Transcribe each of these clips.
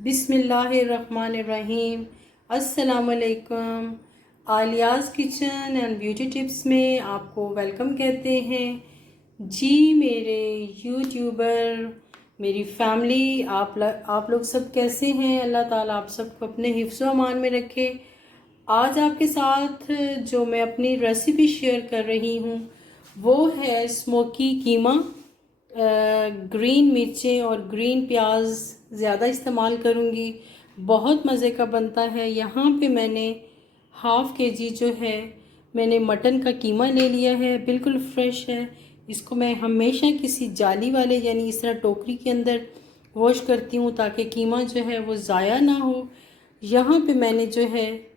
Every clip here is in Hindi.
बिस्मिल्लाहिर्रहमानिर्रहीम। अस्सलामुअलैकुम। आलियाज़ किचन एंड ब्यूटी टिप्स में आपको वेलकम कहते हैं जी। मेरे यूट्यूबर, मेरी फैमिली, आप लोग सब कैसे हैं? अल्लाह ताला आप सबको अपने हिफ्ज़ व अमान में रखे। आज आपके साथ जो मैं अपनी रेसिपी शेयर कर रही हूँ वो है स्मोकी कीमा। ग्रीन मिर्चें और ग्रीन प्याज ज़्यादा इस्तेमाल करूँगी, बहुत मज़े का बनता है। यहाँ पे मैंने हाफ़ के जी जो है मैंने मटन का कीमा ले लिया है, बिल्कुल फ्रेश है। इसको मैं हमेशा किसी जाली वाले यानी इस तरह टोकरी के अंदर वॉश करती हूँ ताकि कीमा जो है वो ज़ाया ना हो। यहाँ पे मैंने जो है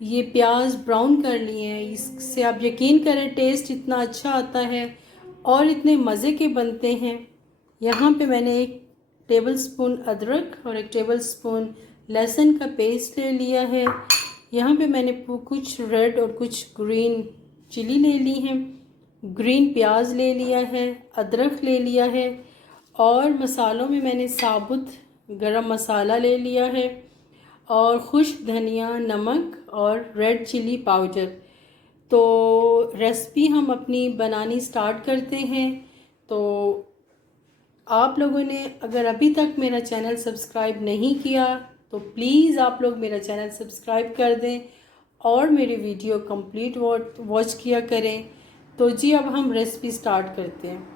ये प्याज ब्राउन कर लिए हैं। इससे आप यकीन करें टेस्ट इतना अच्छा आता है और इतने मज़े के बनते हैं। यहाँ पे मैंने 1 टेबलस्पून अदरक और 1 टेबलस्पून लहसुन का पेस्ट ले लिया है। यहाँ पे मैंने कुछ रेड और कुछ ग्रीन चिली ले ली हैं, ग्रीन प्याज ले लिया है, अदरक ले लिया है और मसालों में मैंने साबुत गरम मसाला ले लिया है और खुश्क धनिया, नमक और रेड चिली पाउडर। तो रेसिपी हम अपनी बनानी स्टार्ट करते हैं। तो आप लोगों ने अगर अभी तक मेरा चैनल सब्सक्राइब नहीं किया तो प्लीज़ आप लोग मेरा चैनल सब्सक्राइब कर दें और मेरी वीडियो कंप्लीट वॉच किया करें। तो जी अब हम रेसिपी स्टार्ट करते हैं।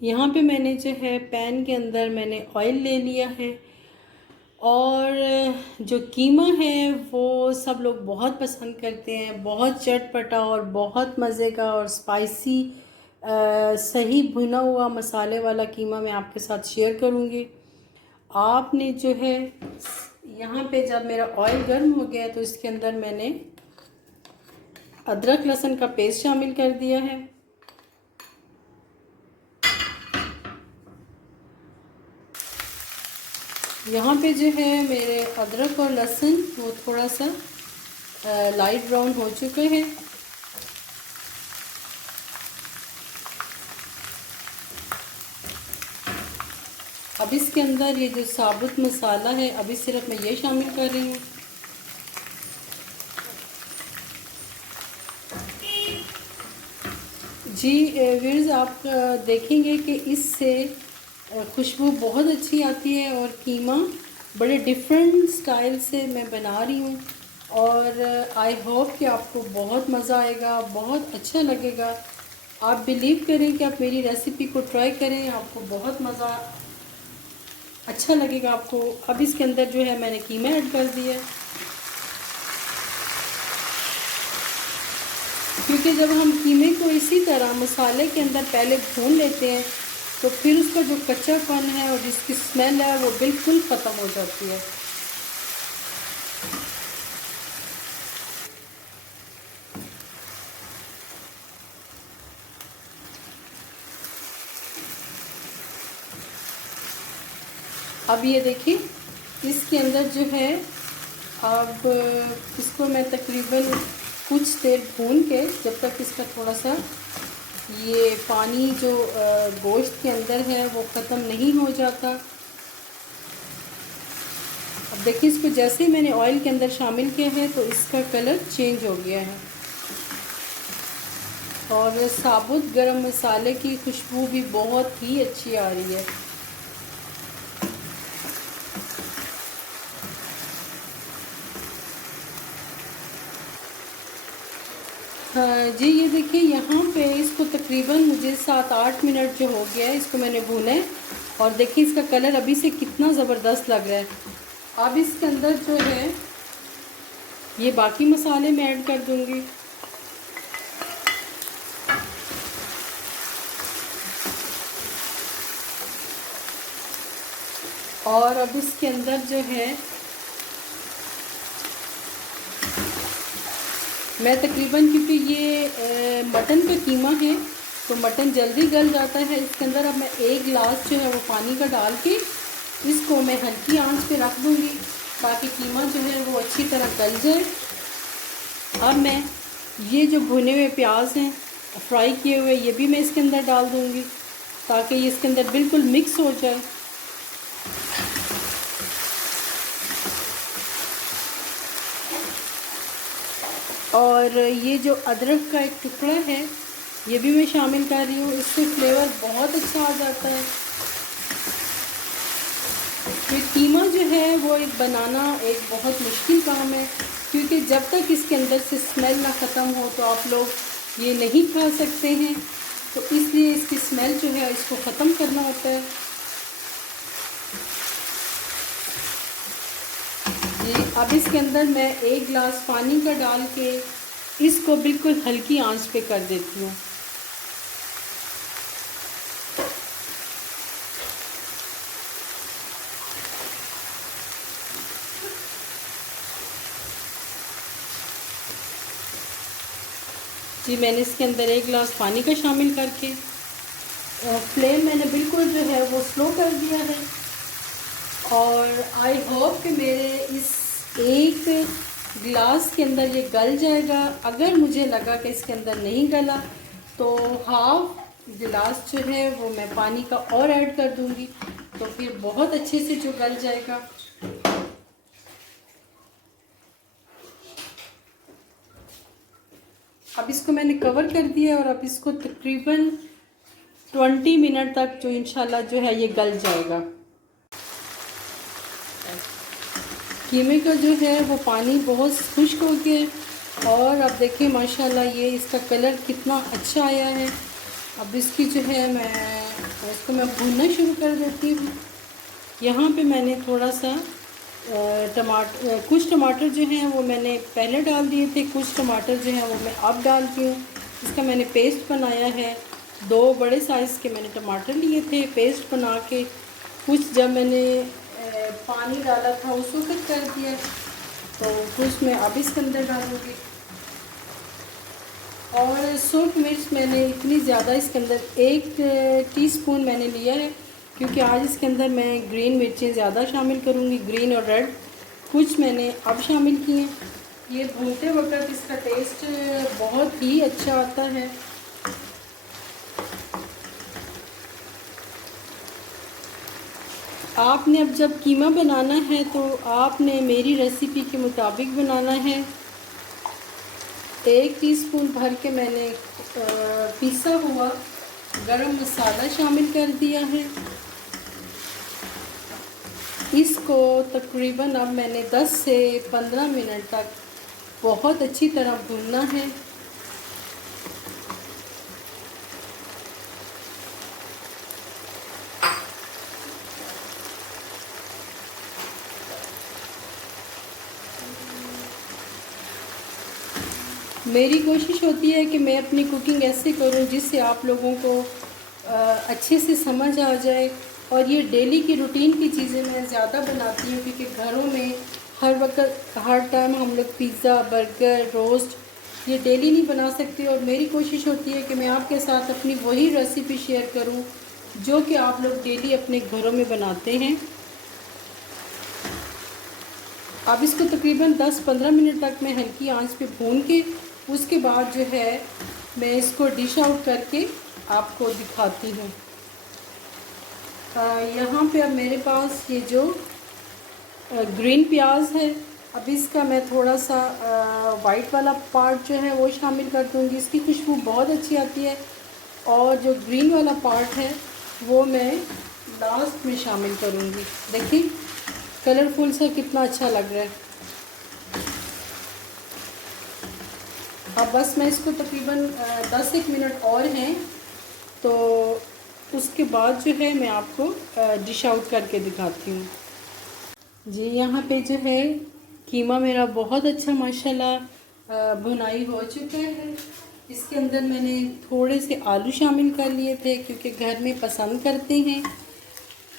यहाँ पे मैंने जो है पैन के अंदर मैंने ऑयल ले लिया है और जो कीमा है वो सब लोग बहुत पसंद करते हैं, बहुत चटपटा और बहुत मज़े का और स्पाइसी सही भुना हुआ मसाले वाला कीमा मैं आपके साथ शेयर करूँगी। आपने जो है यहाँ पे जब मेरा ऑयल गर्म हो गया तो इसके अंदर मैंने अदरक लहसुन का पेस्ट शामिल कर दिया है। यहाँ पे जो है मेरे अदरक और लहसुन वो थोड़ा सा लाइट ब्राउन हो चुके हैं। अब इसके अंदर ये जो साबुत मसाला है अभी सिर्फ मैं ये शामिल कर रही हूँ। जी व्यूअर्स, आप देखेंगे कि इससे खुशबू बहुत अच्छी आती है और कीमा बड़े डिफरेंट स्टाइल से मैं बना रही हूँ और आई होप कि आपको बहुत मज़ा आएगा, बहुत अच्छा लगेगा। आप बिलीव करें कि आप मेरी रेसिपी को ट्राई करें, आपको बहुत मज़ा अच्छा लगेगा आपको। अब इसके अंदर जो है मैंने कीमा ऐड कर दिया, क्योंकि जब हम कीमे को इसी तरह मसाले के अंदर पहले भून लेते हैं तो फिर उसका जो कच्चापन है और जिसकी स्मेल है वो बिल्कुल ख़त्म हो जाती है। अब ये देखिए इसके अंदर जो है अब इसको मैं तकरीबन कुछ देर भून के जब तक इसका थोड़ा सा ये पानी जो गोश्त के अंदर है वो ख़त्म नहीं हो जाता। अब देखिए इसको जैसे ही मैंने ऑयल के अंदर शामिल किया है तो इसका कलर चेंज हो गया है और साबुत गरम मसाले की खुशबू भी बहुत ही अच्छी आ रही है। हाँ जी, ये देखिए यहाँ पे इसको तकरीबन मुझे 7-8 मिनट जो हो गया है इसको मैंने भूना है और देखिए इसका कलर अभी से कितना ज़बरदस्त लग रहा है। अब इसके अंदर जो है ये बाकी मसाले मैं ऐड कर दूँगी। और अब इसके अंदर जो है मैं तकरीबन, क्योंकि ये मटन का कीमा है तो मटन जल्दी गल जाता है, इसके अंदर अब मैं 1 गिलास जो है वो पानी का डाल के इसको मैं हल्की आंच पे रख दूँगी ताकि कीमा जो है वो अच्छी तरह गल जाए। अब मैं ये जो भुने हुए प्याज हैं फ्राई किए हुए ये भी मैं इसके अंदर डाल दूँगी ताकि ये इसके अंदर बिल्कुल मिक्स हो जाए। और ये जो अदरक का एक टुकड़ा है ये भी मैं शामिल कर रही हूँ। इससे फ्लेवर बहुत अच्छा आ जाता है। ये कीमा जो है वो एक बनाना एक बहुत मुश्किल काम है, क्योंकि जब तक इसके अंदर से स्मेल ना ख़त्म हो तो आप लोग ये नहीं खा सकते हैं। तो इसलिए इसकी स्मेल जो है इसको ख़त्म करना होता है। जी अब इसके अंदर मैं 1 गिलास पानी का डाल के इसको बिल्कुल हल्की आंच पे कर देती हूँ। जी मैंने इसके अंदर 1 गिलास पानी का शामिल करके फ्लेम मैंने बिल्कुल जो है वो स्लो कर दिया है। और आई होप कि मेरे इस 1 गिलास के अंदर ये गल जाएगा। अगर मुझे लगा कि इसके अंदर नहीं गला तो हाफ गिलास जो है वो मैं पानी का और ऐड कर दूंगी, तो फिर बहुत अच्छे से जो गल जाएगा। अब इसको मैंने कवर कर दिया और अब इसको तकरीबन 20 मिनट तक जो इंशाल्लाह जो है ये गल जाएगा। कीमे का जो है वो पानी बहुत खुश्क हो गया और अब देखिए माशाल्लाह ये इसका कलर कितना अच्छा आया है। अब इसकी जो है इसको मैं भूनना शुरू कर देती हूँ। यहाँ पे मैंने थोड़ा सा कुछ टमाटर जो हैं वो मैंने पहले डाल दिए थे, कुछ टमाटर जो हैं वो मैं अब डालती हूँ। इसका मैंने पेस्ट बनाया है। 2 बड़े साइज़ के मैंने टमाटर लिए थे, पेस्ट बना के कुछ जब मैंने पानी डाला था उस वक्त कर दिया, तो कुछ मैं अब इसके अंदर डालूँगी। और सूख मिर्च मैंने इतनी ज़्यादा इसके अंदर 1 टीस्पून मैंने लिया है, क्योंकि आज इसके अंदर मैं ग्रीन मिर्चें ज़्यादा शामिल करूँगी, ग्रीन और रेड। कुछ मैंने अब शामिल किए। ये भूनते वक्त इसका टेस्ट बहुत ही अच्छा आता है। आपने अब जब कीमा बनाना है तो आपने मेरी रेसिपी के मुताबिक बनाना है। 1 टीस्पून भर के मैंने पिसा हुआ गरम मसाला शामिल कर दिया है। इसको तकरीबन अब मैंने 10 से 15 मिनट तक बहुत अच्छी तरह भूनना है। मेरी कोशिश होती है कि मैं अपनी कुकिंग ऐसे करूं जिससे आप लोगों को अच्छे से समझ आ जाए। और ये डेली की रूटीन की चीज़ें मैं ज़्यादा बनाती हूँ, क्योंकि घरों में हर वक्त हर टाइम हम लोग पिज़्ज़ा, बर्गर, रोस्ट ये डेली नहीं बना सकते। और मेरी कोशिश होती है कि मैं आपके साथ अपनी वही रेसिपी शेयर करूँ जो कि आप लोग डेली अपने घरों में बनाते हैं। अब इसको तकरीबन 10-15 मिनट तक मैं हल्की आंच पे भून के उसके बाद जो है मैं इसको डिश आउट करके आपको दिखाती हूँ। यहाँ पे अब मेरे पास ये जो ग्रीन प्याज है, अब इसका मैं थोड़ा सा वाइट वाला पार्ट जो है वो शामिल कर दूँगी। इसकी खुशबू बहुत अच्छी आती है। और जो ग्रीन वाला पार्ट है वो मैं लास्ट में शामिल करूँगी। देखिए कलरफुल सा कितना अच्छा लग रहा है। अब बस मैं इसको तकरीबन 10-1 मिनट और हैं, तो उसके बाद जो है मैं आपको डिश आउट करके दिखाती हूँ। जी यहाँ पे जो है कीमा मेरा बहुत अच्छा माशाल्लाह भुनाई हो चुका है। इसके अंदर मैंने थोड़े से आलू शामिल कर लिए थे, क्योंकि घर में पसंद करते हैं।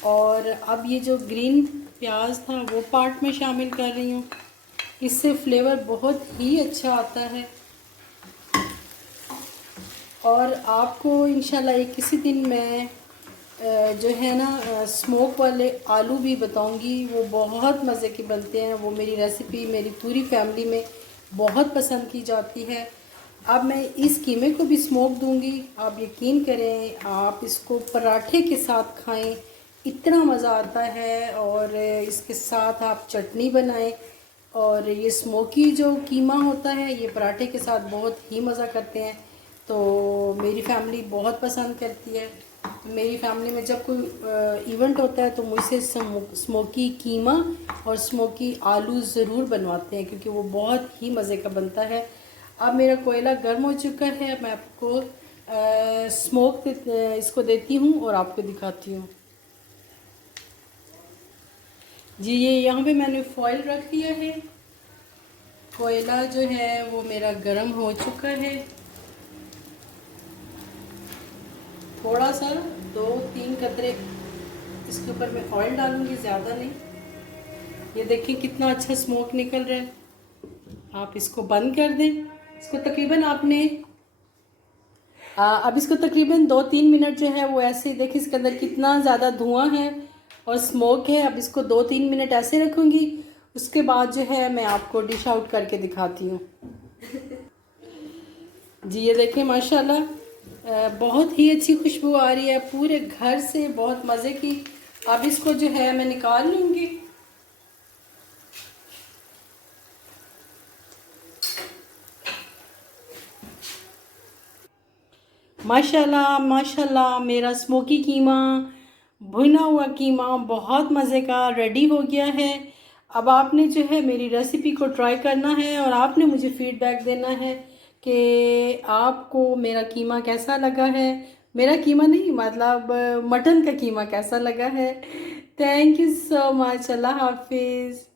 और अब ये जो ग्रीन प्याज था वो पार्ट में शामिल कर रही हूँ। इससे फ्लेवर बहुत ही अच्छा आता है। और आपको इंशाल्लाह एक किसी दिन मैं जो है ना स्मोक वाले आलू भी बताऊंगी। वो बहुत मज़े के बनते हैं। वो मेरी रेसिपी मेरी पूरी फैमिली में बहुत पसंद की जाती है। अब मैं इस कीमे को भी स्मोक दूंगी। आप यकीन करें, आप इसको पराठे के साथ खाएं, इतना मज़ा आता है। और इसके साथ आप चटनी बनाएं और ये स्मोकी जो कीमा होता है ये पराठे के साथ बहुत ही मज़ा करते हैं। तो मेरी फैमिली बहुत पसंद करती है। तो मेरी फैमिली में जब कोई इवेंट होता है तो मुझसे स्मोकी कीमा और स्मोकी आलू ज़रूर बनवाते हैं, क्योंकि वो बहुत ही मज़े का बनता है। अब मेरा कोयला गर्म हो चुका है, मैं आपको स्मोक इसको देती हूँ और आपको दिखाती हूँ। जी ये यहाँ पे मैंने फॉइल रख दिया है। कोयला जो है वो मेरा गर्म हो चुका है। थोड़ा सा 2-3 कतरे इसके ऊपर मैं ऑयल डालूंगी, ज़्यादा नहीं। ये देखिए कितना अच्छा स्मोक निकल रहा है। आप इसको बंद कर दें। इसको तकरीबन आपने अब इसको तकरीबन 2-3 मिनट जो है वो ऐसे देखिए, इसके अंदर कितना ज़्यादा धुआं है और स्मोक है। अब इसको 2-3 मिनट ऐसे रखूँगी, उसके बाद जो है मैं आपको डिश आउट करके दिखाती हूँ। जी ये देखिए माशाल्लाह बहुत ही अच्छी खुशबू आ रही है पूरे घर से, बहुत मज़े की। अब इसको जो है मैं निकाल लूँगी। माशाल्लाह माशाल्लाह मेरा स्मोकी कीमा, भुना हुआ कीमा बहुत मज़े का रेडी हो गया है। अब आपने जो है मेरी रेसिपी को ट्राई करना है और आपने मुझे फ़ीडबैक देना है कि आपको मेरा कीमा कैसा लगा है। मेरा कीमा नहीं, मतलब मटन का कीमा कैसा लगा है। Thank you so much. अल्लाह हाफिज़।